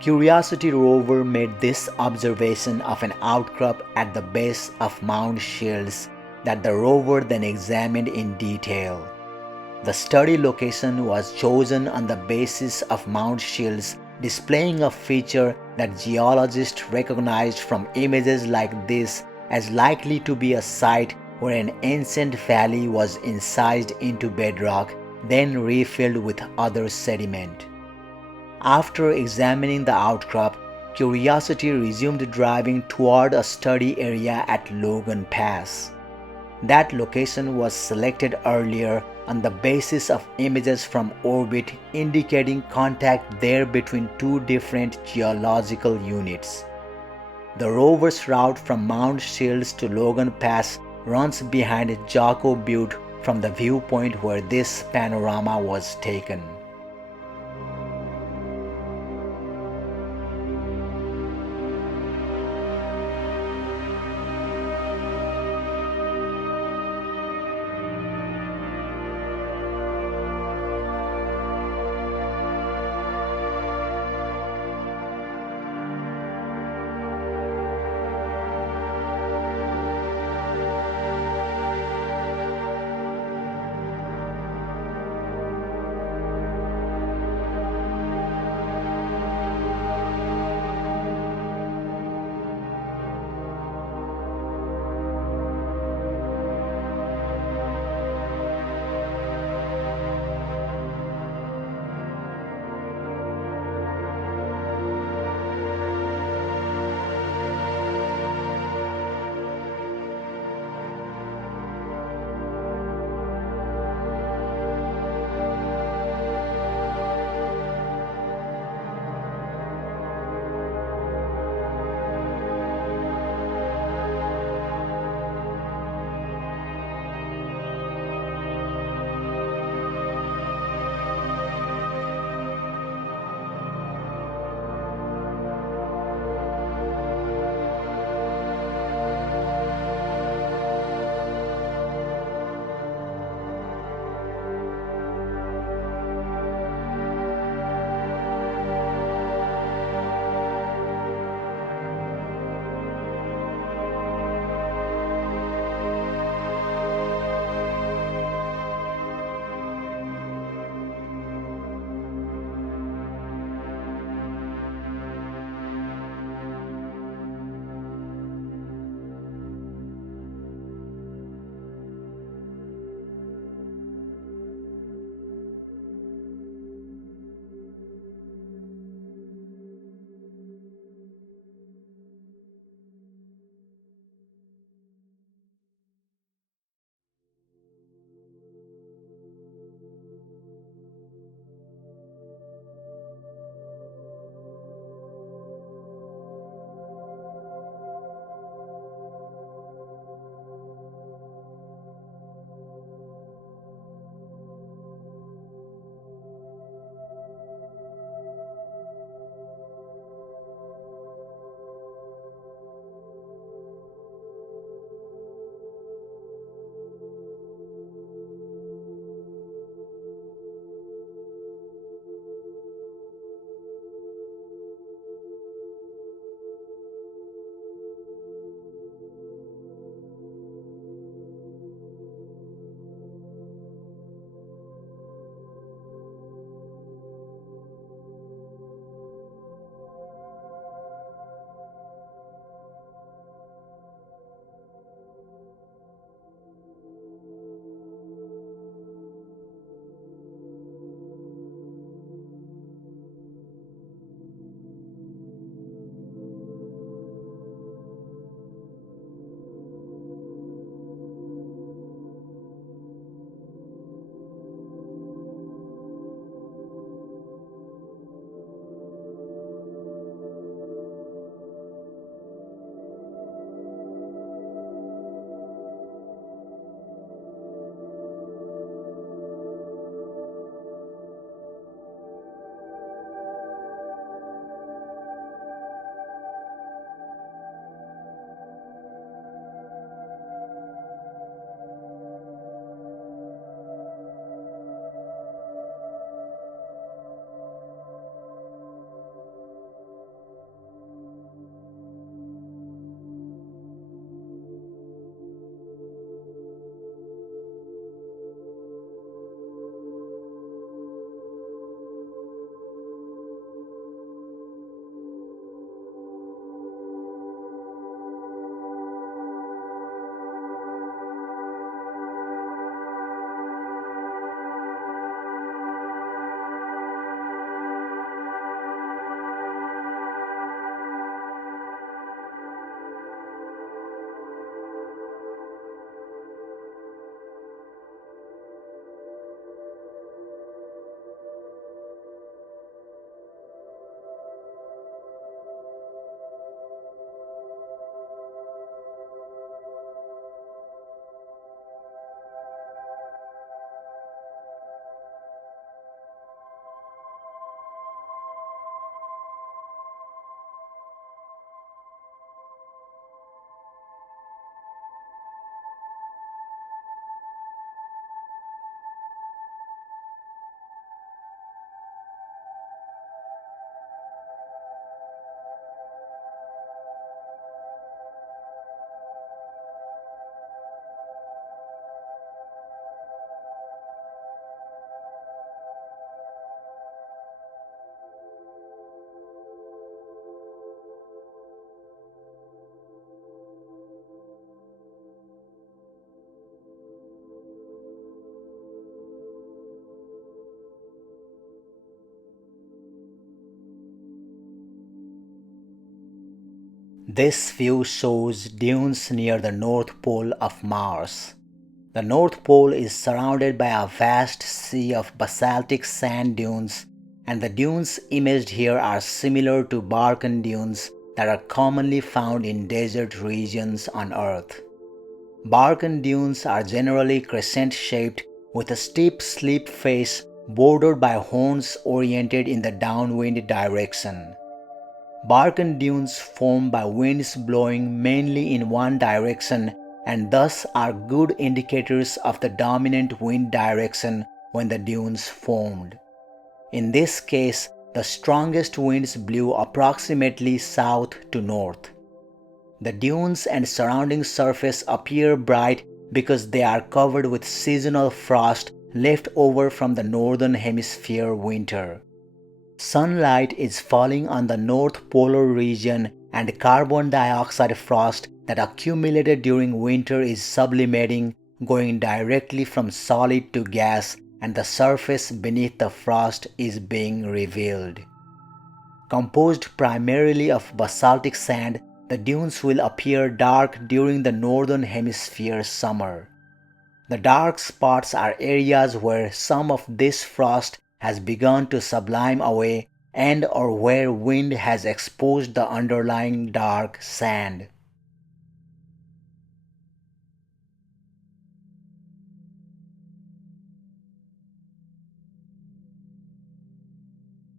Curiosity rover made this observation of an outcrop at the base of Mount Shields that the rover then examined in detail. The study location was chosen on the basis of Mount Shields displaying a feature that geologists recognized from images like this as likely to be a site where an ancient valley was incised into bedrock, then refilled with other sediment. After examining the outcrop, Curiosity resumed driving toward a study area at Logan Pass. That location was selected earlier on the basis of images from orbit indicating contact there between two different geological units. The rover's route from Mount Shields to Logan Pass runs behind Jocko Butte from the viewpoint where this panorama was taken. This view shows dunes near the North Pole of Mars. The North Pole is surrounded by a vast sea of basaltic sand dunes, and the dunes imaged here are similar to Barcan dunes that are commonly found in desert regions on Earth. Barcan dunes are generally crescent-shaped with a steep slip face bordered by horns oriented in the downwind direction. Barcan dunes form by winds blowing mainly in one direction and thus are good indicators of the dominant wind direction when the dunes formed. In this case, the strongest winds blew approximately south to north. The dunes and surrounding surface appear bright because they are covered with seasonal frost left over from the northern hemisphere winter. Sunlight is falling on the North Polar region and carbon dioxide frost that accumulated during winter is sublimating, going directly from solid to gas, and the surface beneath the frost is being revealed. Composed primarily of basaltic sand, the dunes will appear dark during the northern hemisphere summer. The dark spots are areas where some of this frost has begun to sublime away and or where wind has exposed the underlying dark sand.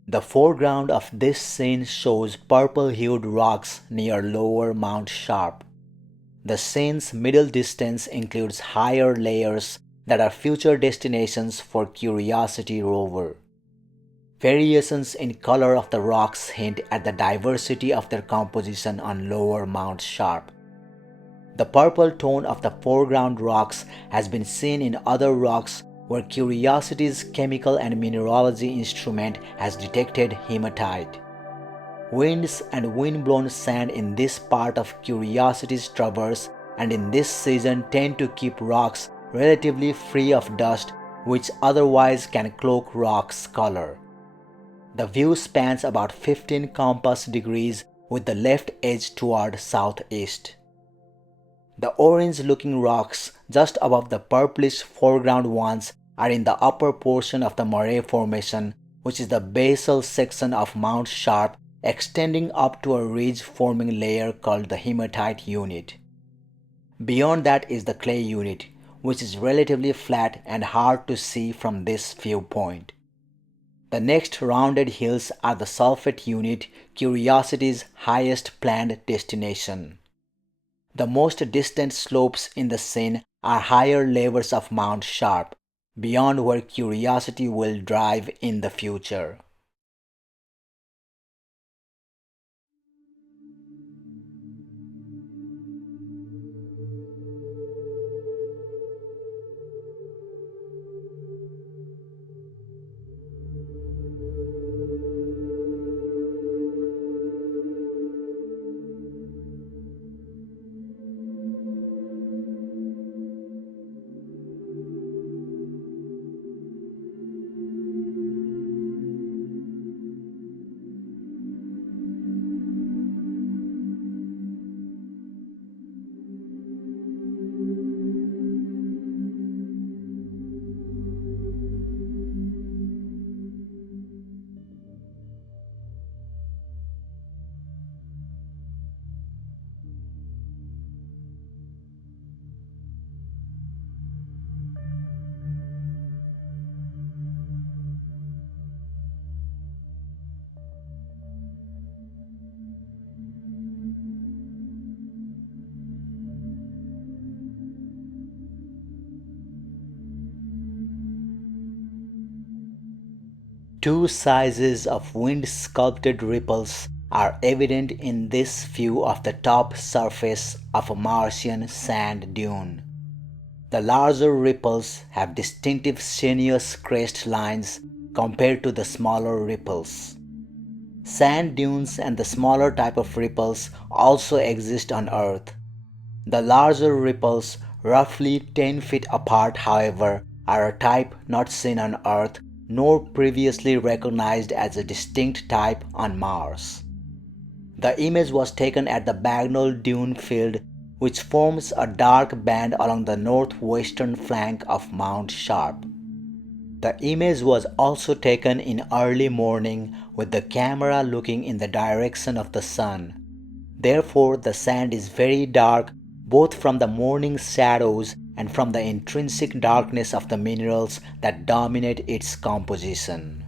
The foreground of this scene shows purple-hued rocks near Lower Mount Sharp. The scene's middle distance includes higher layers that are future destinations for Curiosity rover. Variations in color of the rocks hint at the diversity of their composition on Lower Mount Sharp. The purple tone of the foreground rocks has been seen in other rocks where Curiosity's chemical and mineralogy instrument has detected hematite. Winds and wind-blown sand in this part of Curiosity's traverse and in this season tend to keep rocks relatively free of dust, which otherwise can cloak rocks' color. The view spans about 15 compass degrees with the left edge toward southeast. The orange-looking rocks just above the purplish foreground ones are in the upper portion of the Murray Formation, which is the basal section of Mount Sharp extending up to a ridge-forming layer called the hematite unit. Beyond that is the clay unit, which is relatively flat and hard to see from this viewpoint. The next rounded hills are the sulfate unit, Curiosity's highest planned destination. The most distant slopes in the scene are higher levels of Mount Sharp, beyond where Curiosity will drive in the future. Two sizes of wind-sculpted ripples are evident in this view of the top surface of a Martian sand dune. The larger ripples have distinctive sinuous crest lines compared to the smaller ripples. Sand dunes and the smaller type of ripples also exist on Earth. The larger ripples, roughly 10 feet apart, however, are a type not seen on Earth nor previously recognized as a distinct type on Mars. The image was taken at the Bagnall Dune Field, which forms a dark band along the northwestern flank of Mount Sharp. The image was also taken in early morning with the camera looking in the direction of the sun. Therefore, the sand is very dark both from the morning shadows and from the intrinsic darkness of the minerals that dominate its composition.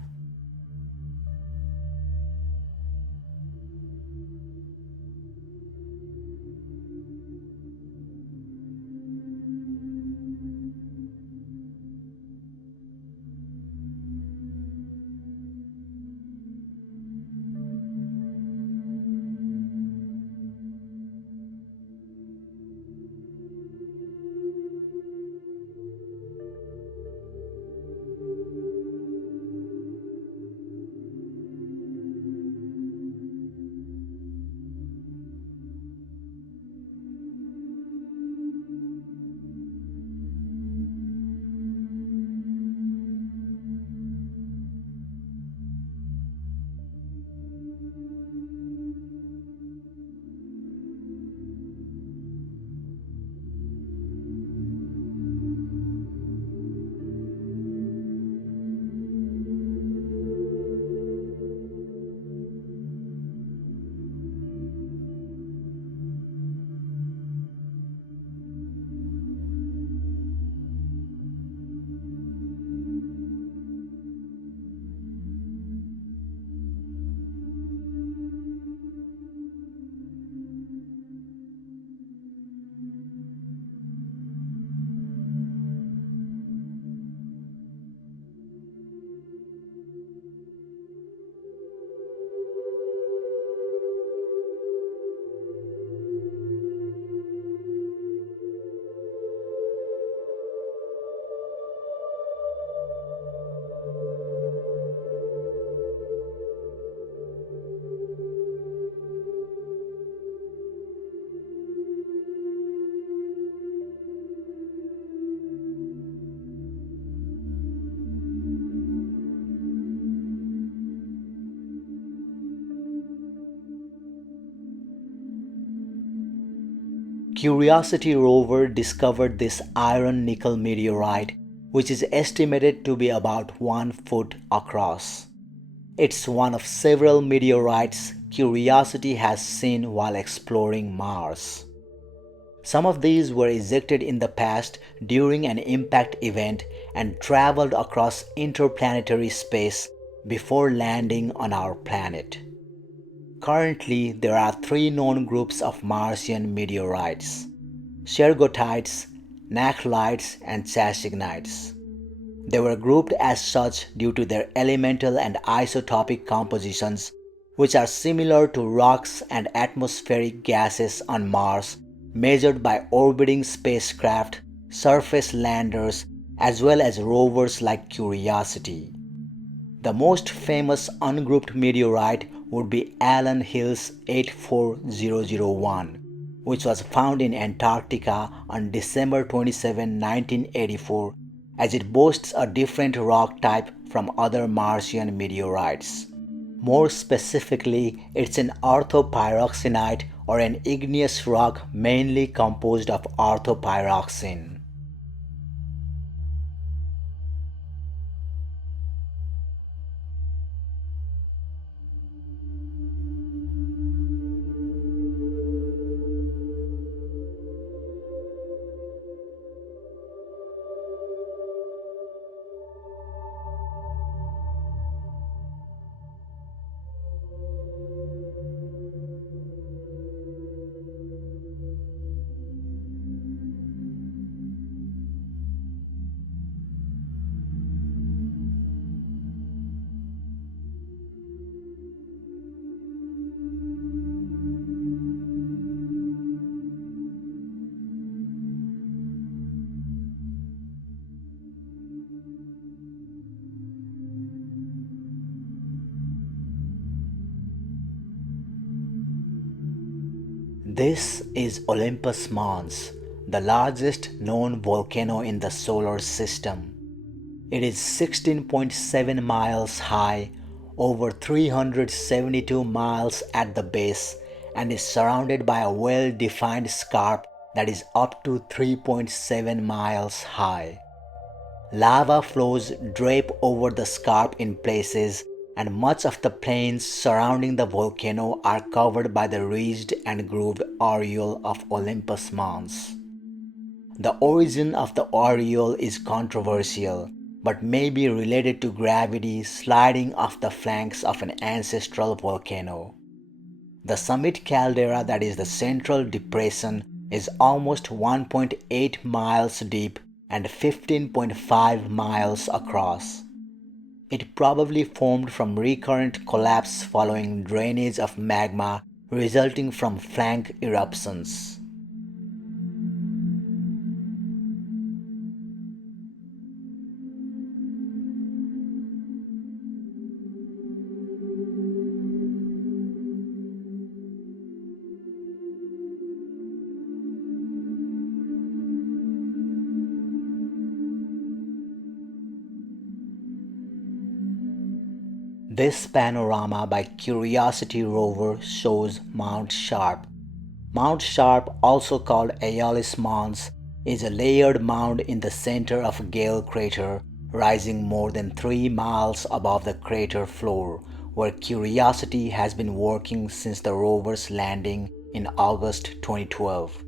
Curiosity rover discovered this iron-nickel meteorite, which is estimated to be about 1 foot across. It's one of several meteorites Curiosity has seen while exploring Mars. Some of these were ejected in the past during an impact event and traveled across interplanetary space before landing on our planet. Currently, there are 3 known groups of Martian meteorites: Shergottites, Nachlites, and Chassignites. They were grouped as such due to their elemental and isotopic compositions, which are similar to rocks and atmospheric gases on Mars, measured by orbiting spacecraft, surface landers, as well as rovers like Curiosity. The most famous ungrouped meteorite would be Allen Hills 84001, which was found in Antarctica on December 27, 1984, as it boasts a different rock type from other Martian meteorites. More specifically, it's an orthopyroxenite or an igneous rock mainly composed of orthopyroxene. This is Olympus Mons, the largest known volcano in the solar system. It is 16.7 miles high, over 372 miles at the base, and is surrounded by a well-defined scarp that is up to 3.7 miles high. Lava flows drape over the scarp in places, and much of the plains surrounding the volcano are covered by the ridged and grooved aureole of Olympus Mons. The origin of the aureole is controversial, but may be related to gravity sliding off the flanks of an ancestral volcano. The summit caldera, that is the central depression, is almost 1.8 miles deep and 15.5 miles across. It probably formed from recurrent collapse following drainage of magma resulting from flank eruptions. This panorama by Curiosity rover shows Mount Sharp. Mount Sharp, also called Valles Mons, is a layered mound in the center of a Gale crater, rising more than 3 miles above the crater floor, where Curiosity has been working since the rover's landing in August 2012.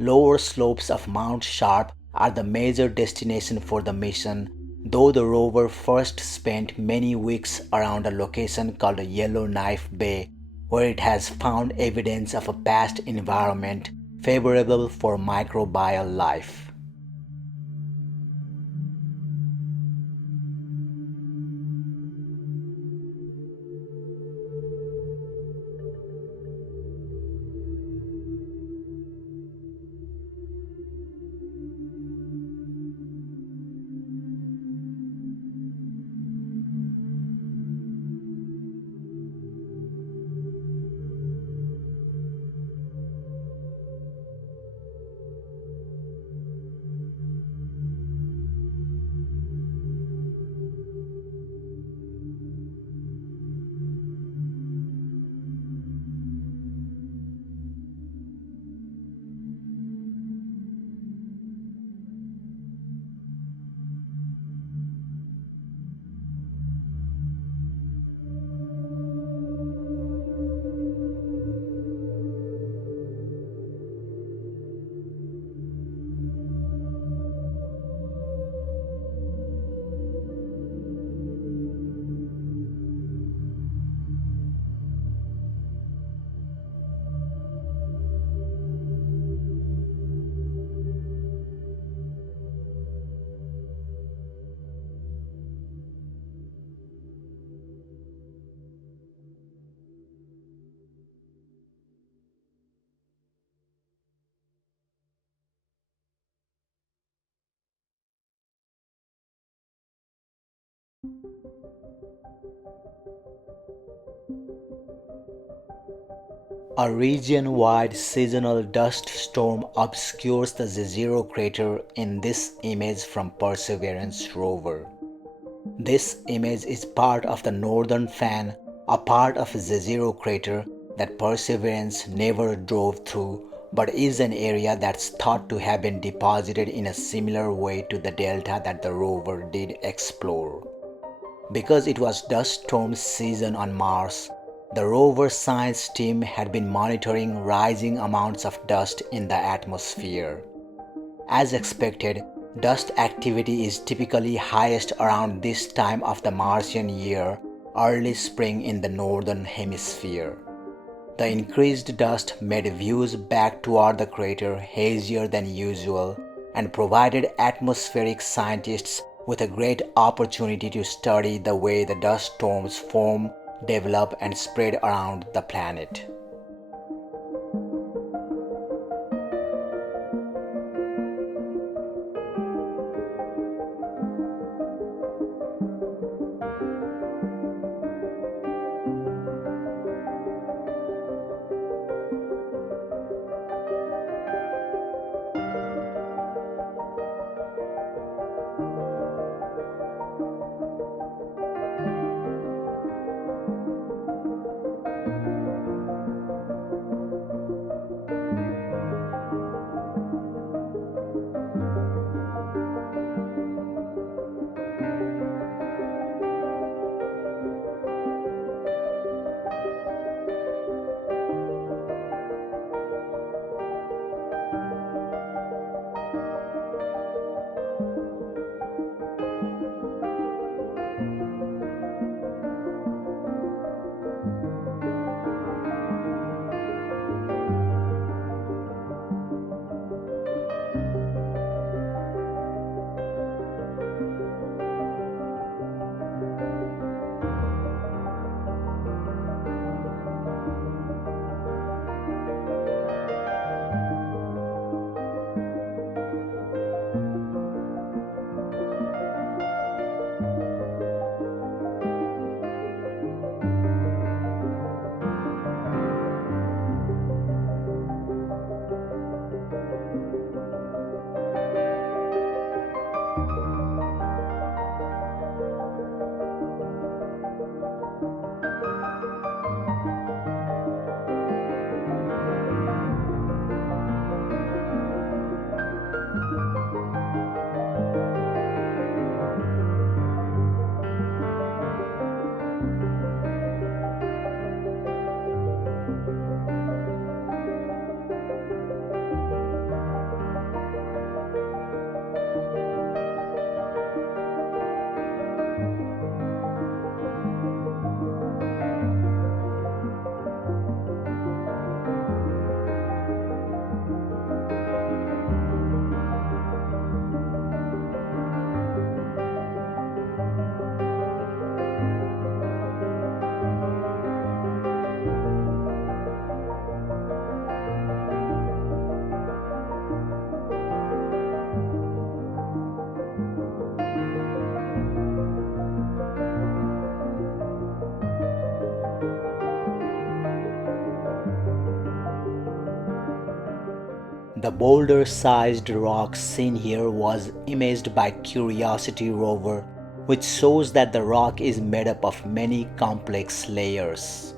Lower slopes of Mount Sharp are the major destination for the mission, though the rover first spent many weeks around a location called Yellowknife Bay, where it has found evidence of a past environment favorable for microbial life. A region-wide seasonal dust storm obscures the Zero crater in this image from Perseverance rover. This image is part of the northern fan, a part of Zero crater that Perseverance never drove through, but is an area that's thought to have been deposited in a similar way to the delta that the rover did explore. Because it was dust storm season on Mars, the rover science team had been monitoring rising amounts of dust in the atmosphere. As expected, dust activity is typically highest around this time of the Martian year, early spring in the northern hemisphere. The increased dust made views back toward the crater hazier than usual and provided atmospheric scientists with a great opportunity to study the way the dust storms form, develop, and spread around the planet. The boulder-sized rock seen here was imaged by Curiosity rover, which shows that the rock is made up of many complex layers.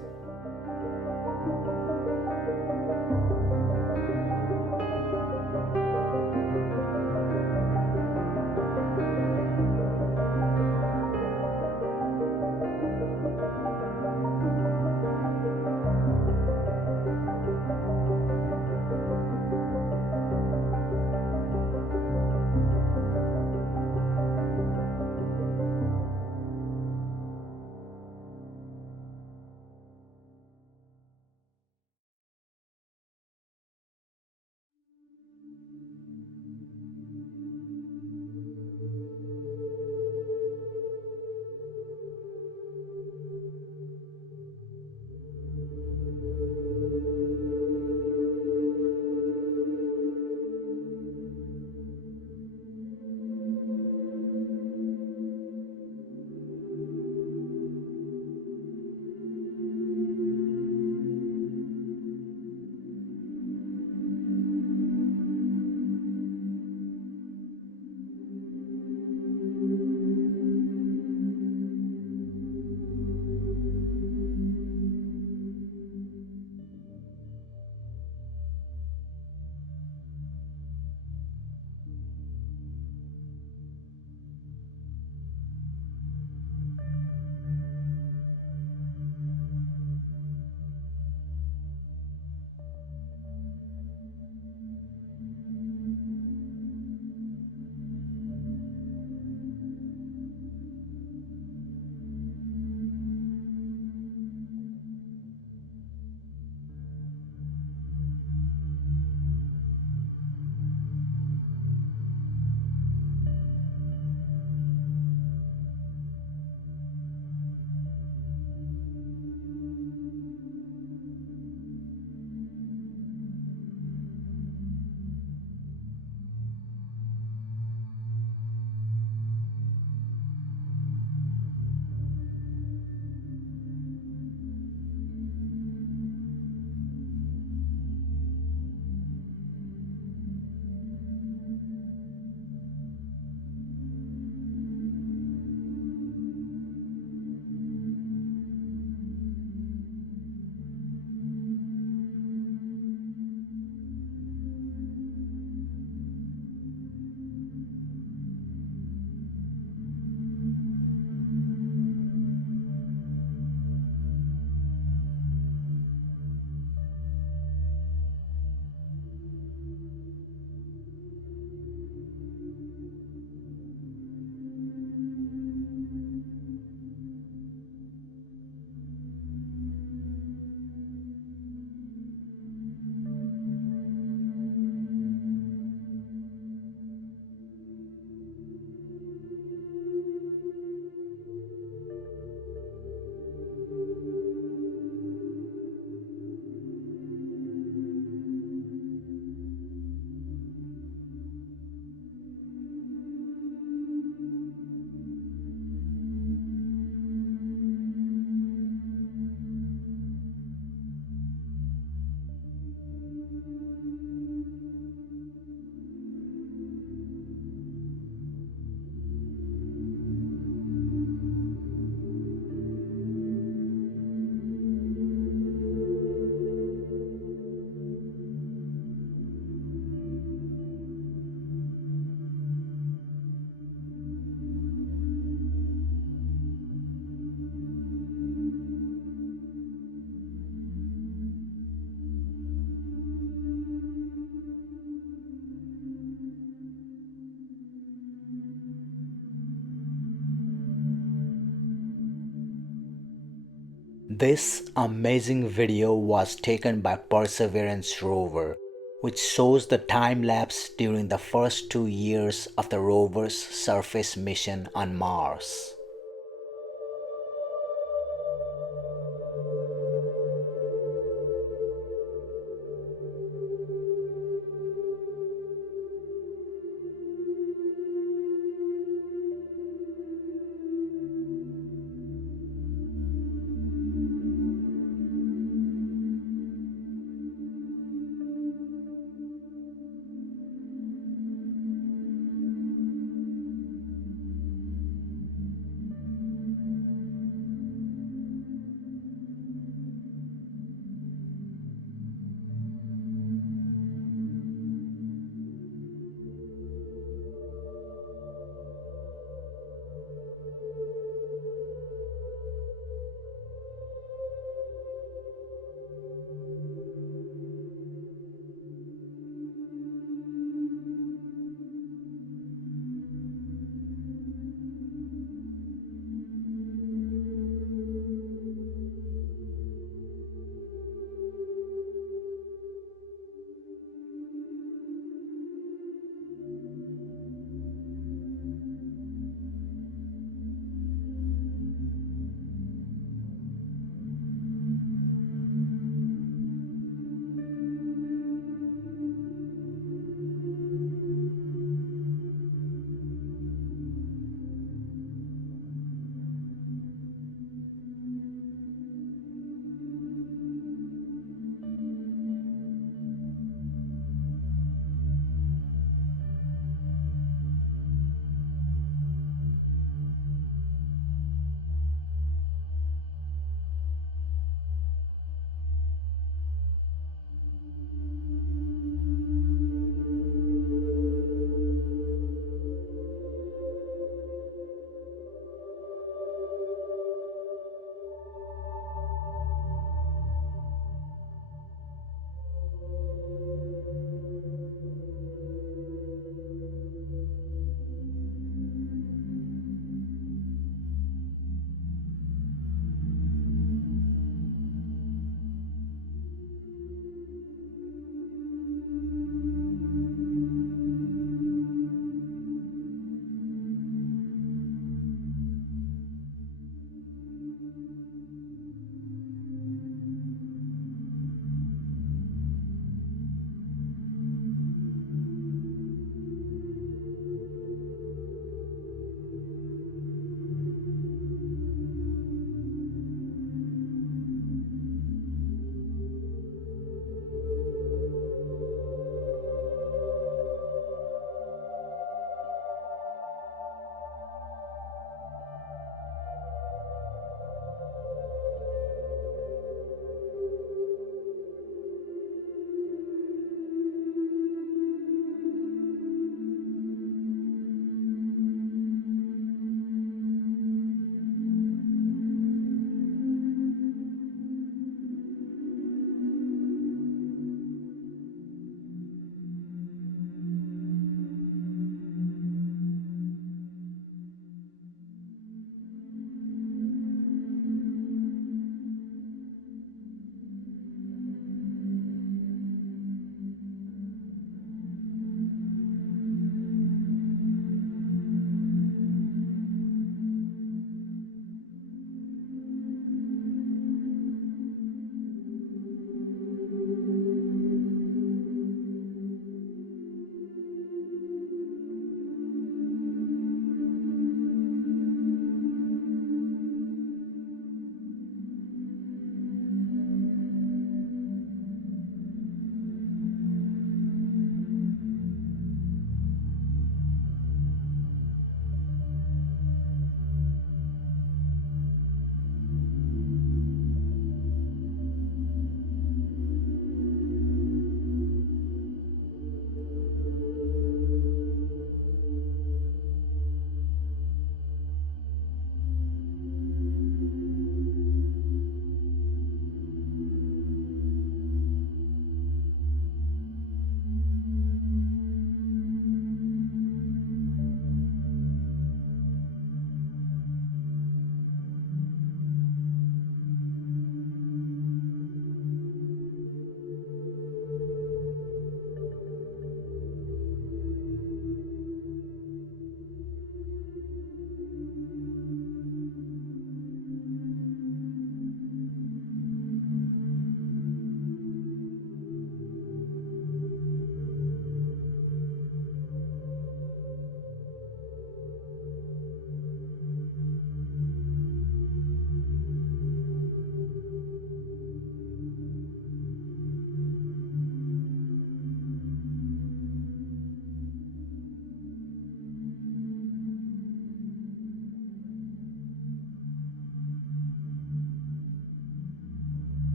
This amazing video was taken by Perseverance rover, which shows the time lapse during the first 2 years of the rover's surface mission on Mars.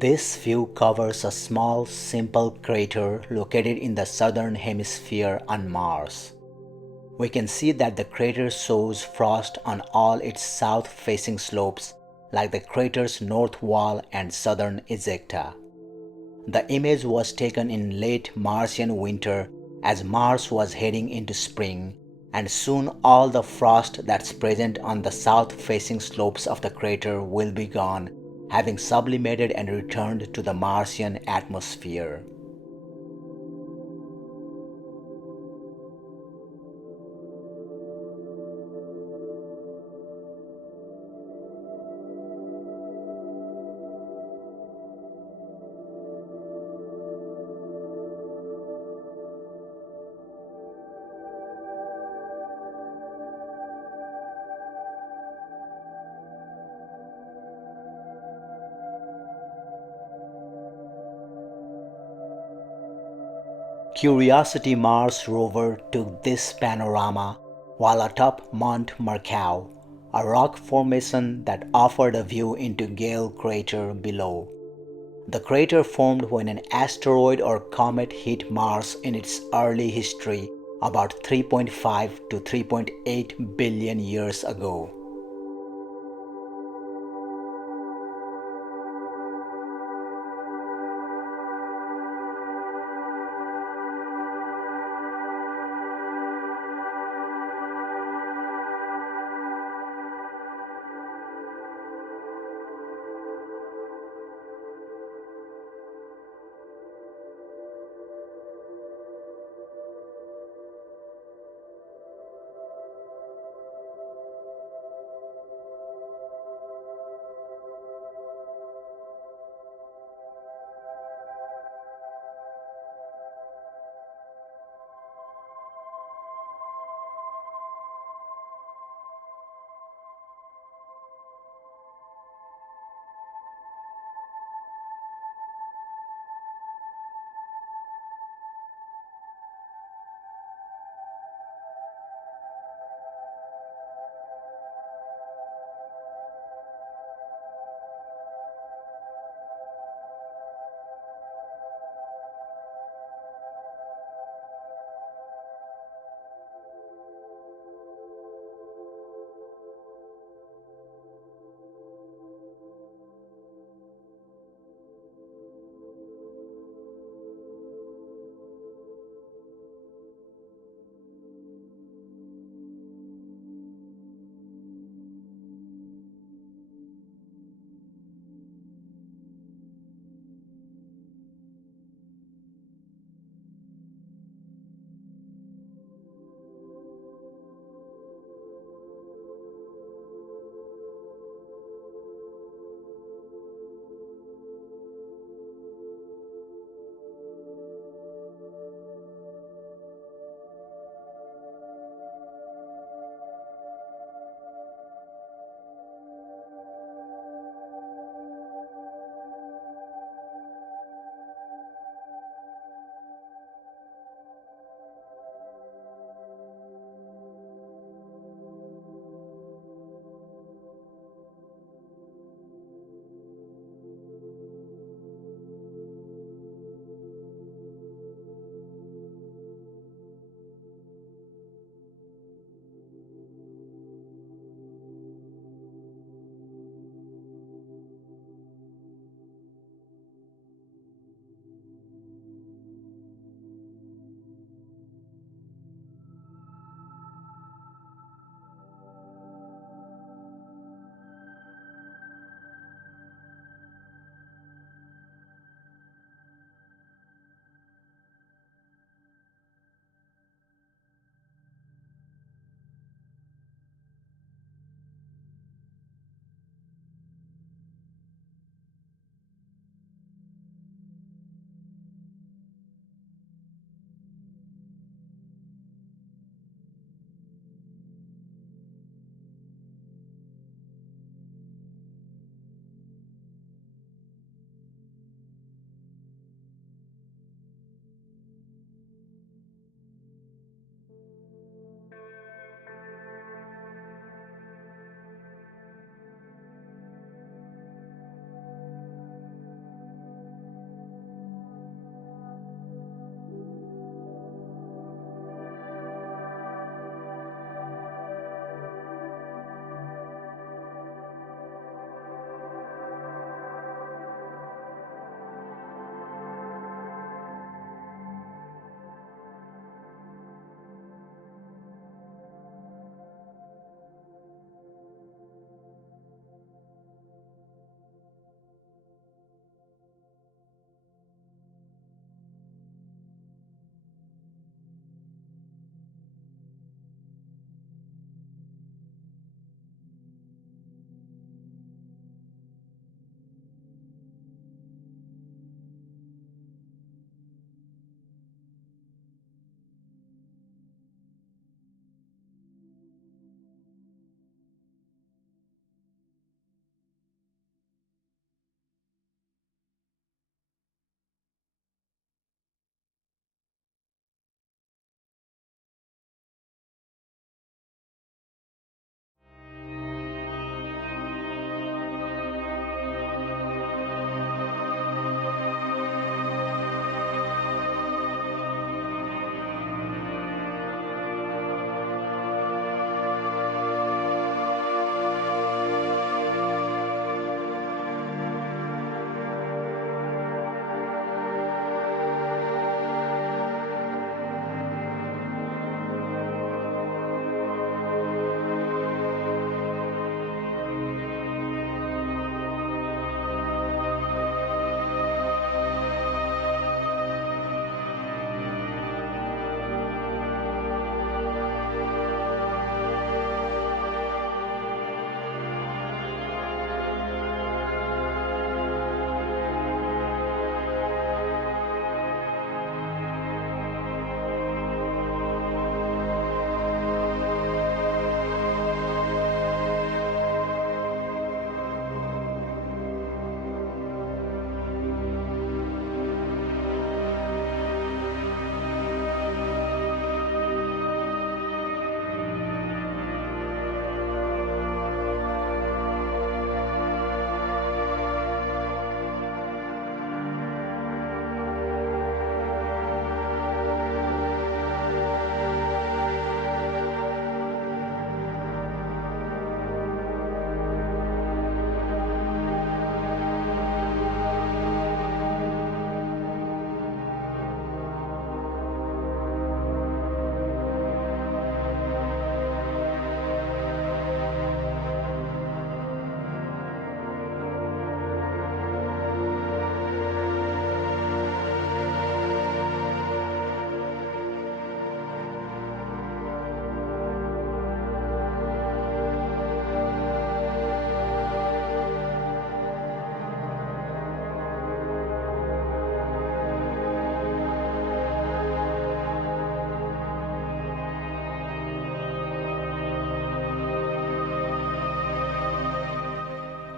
This view covers a small, simple crater located in the southern hemisphere on Mars. We can see that the crater shows frost on all its south-facing slopes, like the crater's north wall and southern ejecta. The image was taken in late Martian winter as Mars was heading into spring, and soon all the frost that's present on the south-facing slopes of the crater will be gone, having sublimated and returned to the Martian atmosphere. Curiosity Mars rover took this panorama while atop Mount Markov, a rock formation that offered a view into Gale crater below. The crater formed when an asteroid or comet hit Mars in its early history about 3.5 to 3.8 billion years ago.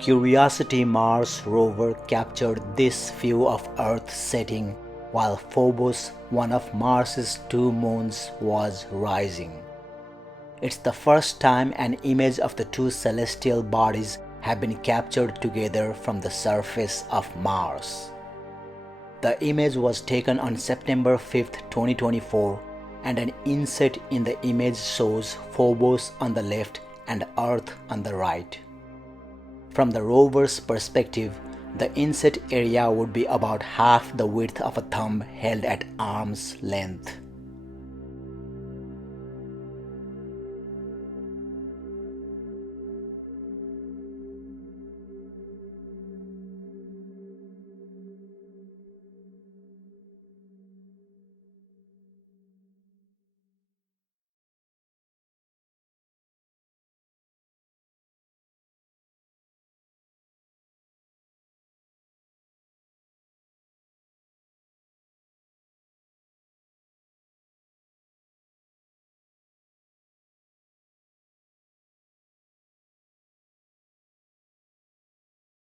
Curiosity Mars rover captured this view of Earth setting while Phobos, one of Mars's two moons, was rising. It's the first time an image of the two celestial bodies have been captured together from the surface of Mars. The image was taken on September 5, 2024, and an inset in the image shows Phobos on the left and Earth on the right. From the rover's perspective, the inset area would be about half the width of a thumb held at arm's length.